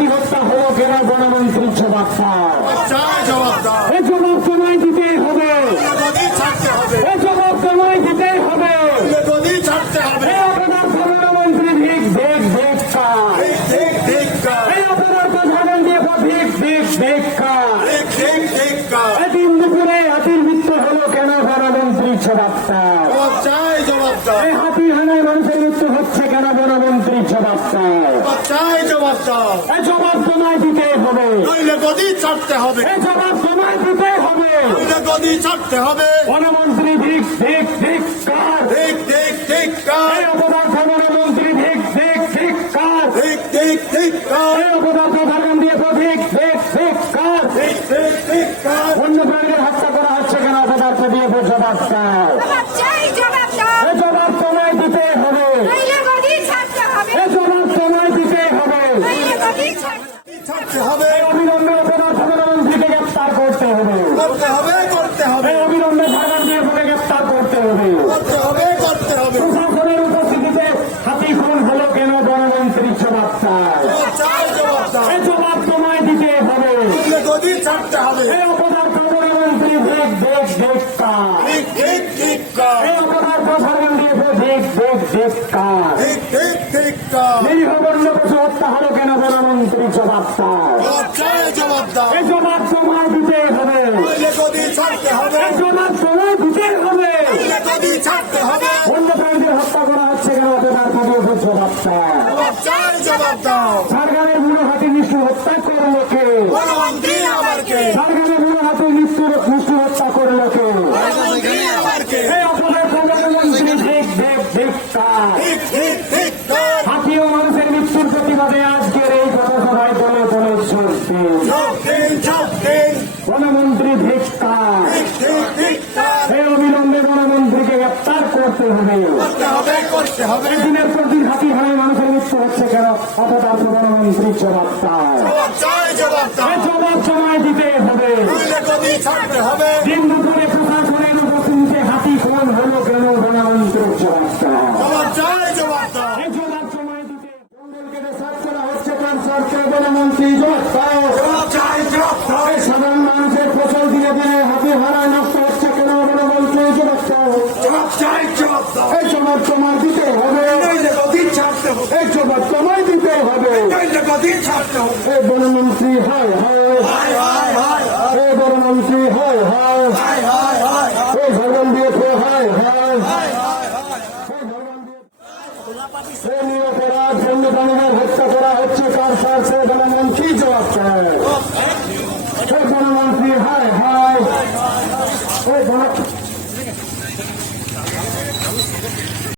হাতি হত্যা হলো কেন বনমন্ত্রীর জবাব দাও। এই জবাব তোমায় দিতেই হবে, এই জবাব তোমায় দিতেই হবে। এই অপদার্থ বনমন্ত্রী ভিক ভিক ভিক্ষার, এই অপদার্থ ধর্মন্ত্রী ভিক ভিক ভিক্ষার। দিন দুপুরে হাতির মৃত্যু হলো কেন বনমন্ত্রীর জবাব দাও। এই হাতি হানায় মানুষের মৃত্যু হচ্ছে কেন বনমন্ত্রীর জবাব দাও। এই জবাব তোমায় দিতেই হবে, এই জবাব তোমায় দিতেই হবে। বনমন্ত্রী ভিক ভিক ভিক্ষার, এই অপদার্থ বনমন্ত্রী ভিক ভিক ভিক্ষার, এই অপদার্থ ধর্মন্ত্রী ভিক ভিক ভিক্ষার। অন্য প্রাণীদের হত্যা করা হচ্ছে কেন অপদার্থ দিয়ে জবাব দাও। এই জবাব তোমায় দিতে হবে, এই জবাব তোমায় দিতে হবে। অবিলম্বে অপরাধ মন্ত্রীকে গ্রেপ্তার করতে হবে, অবিলম্বে ধর্মন্ত্রী গ্রেপ্তার করতে হবে। প্রশাসনের উপস্থিতিতে হাতি খুন হলো কেন বনমন্ত্রীর জবাব চায়। এই জবাব তোমায় দিতে হবে, এই অপদার্থ বনমন্ত্রী ভিক ভিক ভিক্ষার, এই অপদার্থ ধর্মন্ত্রী ভিক ভিক ভিক্ষার। নিরীহ বন্য পশু হত্যা হলো কেন বনমন্ত্রীর জবাব চায়। এই জবাব তোমায় দিতে হবে, এই জবাব তোমায় দিতে হবে। অন্য প্রাণীদের হত্যা করা হচ্ছে কেন অপদার্থ দিয়ে জবাব চায়। ঝাড়গ্রামের বুড়ো হাতি নিষ্ঠু হত্যা করলো কে, ঝাড়গ্রামের বুড়ো হাতি নিষ্ঠু হত্যা করলো কে। এই অপদার্থ বনমন্ত্রী ভিক ভিক ভিক্ষার। হাতি ও মানুষের মৃত্যুর প্রতিবাদে আজকের এই পথসভায় দলে দলে বনমন্ত্রী ভিক্ষার। এই অবিলম্বে বনমন্ত্রীকে গ্রেপ্তার করতে হবে। দিনের পর দিন হাতি হানায় মানুষের মৃত্যু হচ্ছে কেন অপদার্থ বনমন্ত্রীর জবাব চায়। এই জবাব সময় দিতে হবে। দিন দুপুরে প্রশাসনের উপস্থিতিতে হাতি খুন হলো কেন বনমন্ত্রীর জবাব চায়। এই জবাব সময় দিতে জঙ্গল কেটে সাফ করা হচ্ছে কার সরকার বনমন্ত্রী জবাব দাও। সাধারণ মানুষের ফসল দিয়ে দিয়ে হাতি হারায় নষ্ট হচ্ছে কেন বনমন্ত্রী জবাব দাও। এই জবাব তোমায় দিতে হবে, এই জবাব তোমায় দিতে হবে। এই বনমন্ত্রী হয় হয়, এই বনমন্ত্রী হয় হয়, এই ধর্ম দিয়ে হয় হয়। নিরপরাধ বন্য প্রাণীদের হত্যা করা হচ্ছে কার স্বার্থে বনমন্ত্রী জবাব চায়।